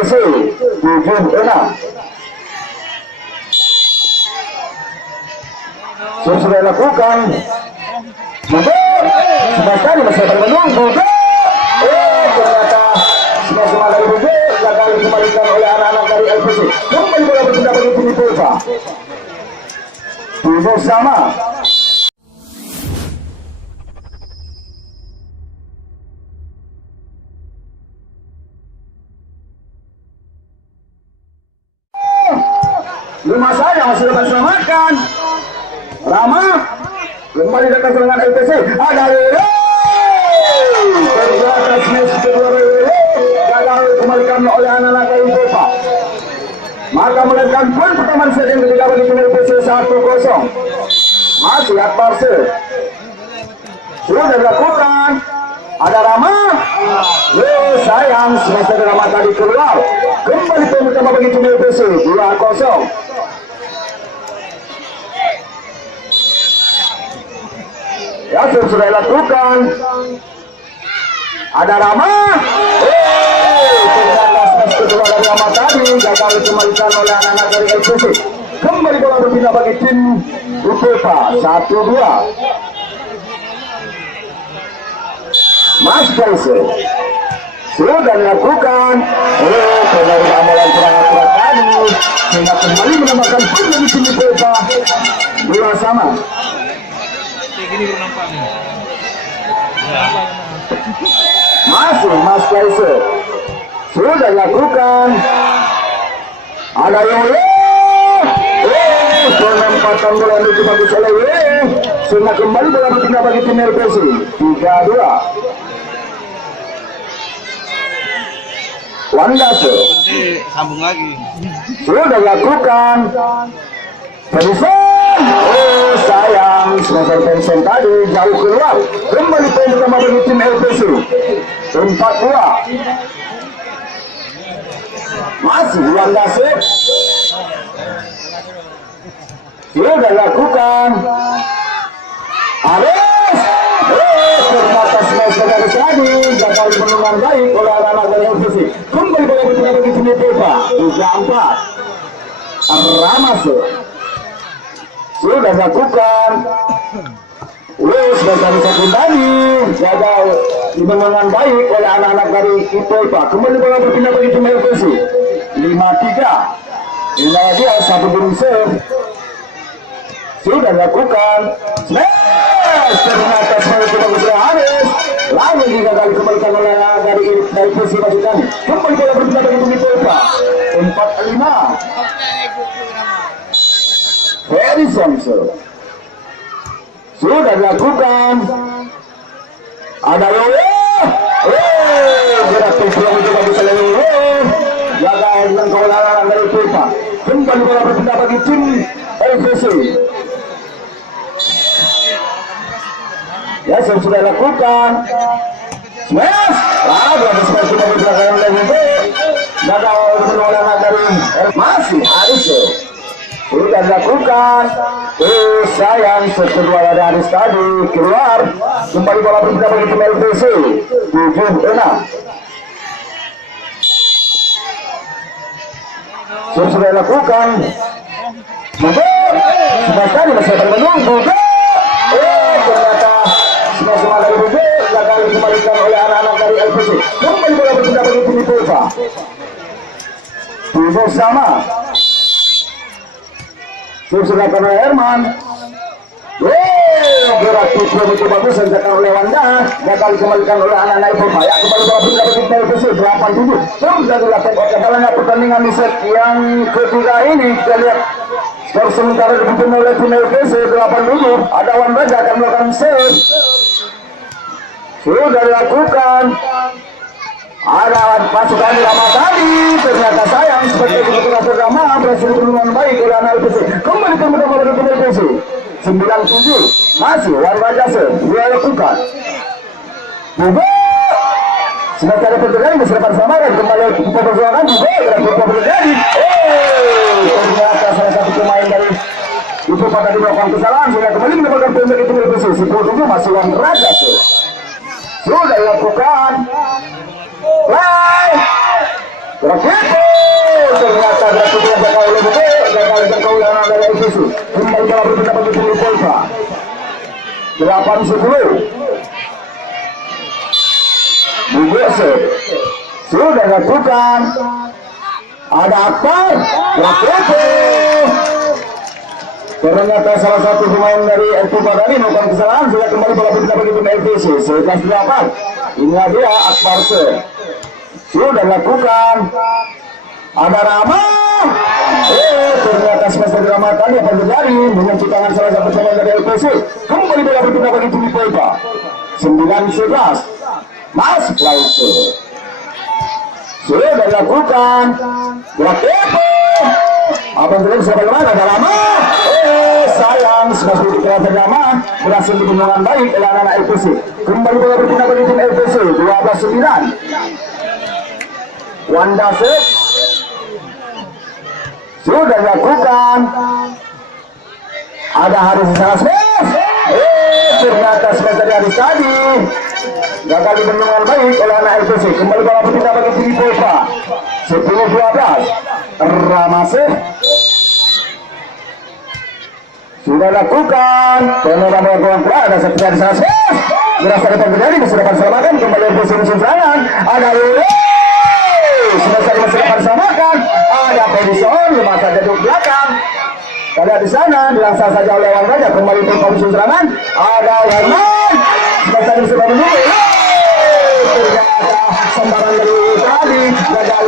LPC 76. Sudah dilakukan. Sudah sekali masih menunggu. Ternyata semua dari Bujo gagal dikembalikan oleh anak-anak dari LPC. Kembali bola berpindah bagi tim Tulpa. 7 sama. Lima saya masih dapat selamatkan. Rama kembali datang serangan LPC. Ada Lele. Ternyata smash kedua Lele gagal dikembalikan oleh anak-anak dari Tulpa. Maka melakukan poin pertama set yang ketiga bagi tim LPC 1-0. Masih Akbar set. Sudah dilakukan. Ada Rama. Sayang semasa Rama tadi keluar. Kembali poin pertama bagi tim LPC 2-0. Ya, sudah dilakukan. Ada Rama. Ternyata smash kedua dari Rama tadi gagal dikembalikan oleh anak-anak dari LPC. Kembali bola berpindah bagi tim Tulpa 1-2. Mas Kaise sudah dilakukan. Dari amalan serangan kuat tadi sehingga kembali menambahkan poin bagi tim Tulpa 2 sama. Gini baru nampak nih. Masih Mas Kaise sudah dilakukan. Ada Yole. Penempatan bola yang dibagus oleh Yole sehingga kembali bola berpindah bagi tim LPC 3-2. Wandase Sambung lagi. sudah dilakukan. Penson. Sayang semasa penson tadi jauh keluar. Kembali poin pertama bagi tim LPC 4-2. Masih Wandase sudah dilakukan. Ares. Ternyata semasa dari tadi gagal dengan baik oleh anak-anak dari LPC. Kembali bola berpindah bagi tim Tulpa 3-4. Ramase sudah dilakukan. Dari satu tadi gagal dengan baik oleh anak-anak dari Tulpa. Kembali bola berpindah bagi tim LPC 5-3. Ini dia satu burung serve. Sudah dilakukan. Ternyata semuanya kita bergerak Haris. Lalu gagal dikembalikan oleh dari LPC Bajikan. Kembali bola berpindah bagi tim Tulpa 4-5. Very Samsul sudah dilakukan. Ada Yole. Gerak peluang itu bagus oleh Yole. Gagal dengan kewenangan dari Tulpa. Kembali bola berpindah bagi tim LPC. Ya, sudah dilakukan. Smash. Berada smash sudah bergerak oleh Yole. Gagal dengan kewenangan dari masih Haris. Sudah dilakukan. Sayang kedua dari Haris tadi keluar. Kembali bola berpindah bagi tim LPC 7-6. Sudah dilakukan. Sudah sekali masih menunggu. Ternyata semua dari Bujo gagal dikembalikan oleh anak-anak dari LPC. Kembali bola berpindah bagi tim Tulpa 7 sama. Sudah kena Herman. Gerak tujuh begitu bagus dikerjakan oleh Wanda. Gagal dikembalikan oleh anak-anak Tulpa. Ya, kembali bola berpindah bagi tim LPC 8-7. Sudah dilakukan jalannya pertandingan di set yang ketiga ini. Kita lihat skor sementara dipimpin oleh tim LPC 8-7. Ada Wanda akan melakukan save. Sudah dilakukan. Ada pasukan Rama tadi. Ternyata sayang seperti itu Rama berhasil dengan baik oleh anak LPC. Kembali ke pertama dari tim LPC 9-7. Masih Warga Jasa dia lakukan. Juga sementara terjadi di depan samaran kembali kita perjuangan juga berapa terjadi. Ternyata salah satu pemain dari itu pada melakukan kesalahan sehingga kembali mendapatkan poin dari tim LPC 10-7. Masih Warga Jasa sudah dilakukan. Play. Terakhir Kembali bola berpindah bagi tim Polpa. 8-10. Bugose sudah lakukan. Ada Akbar, Rakoto. Ternyata salah satu pemain dari RP Padani melakukan kesalahan, sudah kembali bola berpindah bagi tim LPC. Setelah 8. Inilah dia Akbar sudah lakukan. Ada Rama. Ternyata semester Ramadan yang terjadi menyentuh tangan salah satu pemain dari LPC. Kembali bola berpindah bagi tim Polpa. 9-11. Mas Klausu sudah dilakukan. Bola tempo. Abang Tulen sudah bagaimana? Ada Rama. Sayang, semasa itu kerasa Rama berhasil dibunyakan baik oleh anak-anak LPC. Kembali bola berpindah bagi tim LPC. 12-9. Wanda Sek sudah dilakukan. Ada Haris Sarasmes. Ternyata semasa Haris tadi gagal dibendungan baik oleh anak LPC. Kembali bola berpindah bagi tim Polpa. 10-12. Ramasih sudah lakukan. Penyerangan melakukan pelan. Ada seperti Haris Sarasmes. Berasa dapat terjadi. Sudah bersamakan. Kembali LPC musim serangan. Ada Lule. Sudah bersamakan. Ada Pedison. Lima saja di belakang. Ada di sana dilangsung saja oleh Wan Raja. Kembali ke musim serangan. Ada Warman. Sudah menunggu. Ternyata sembaran dari tadi gagal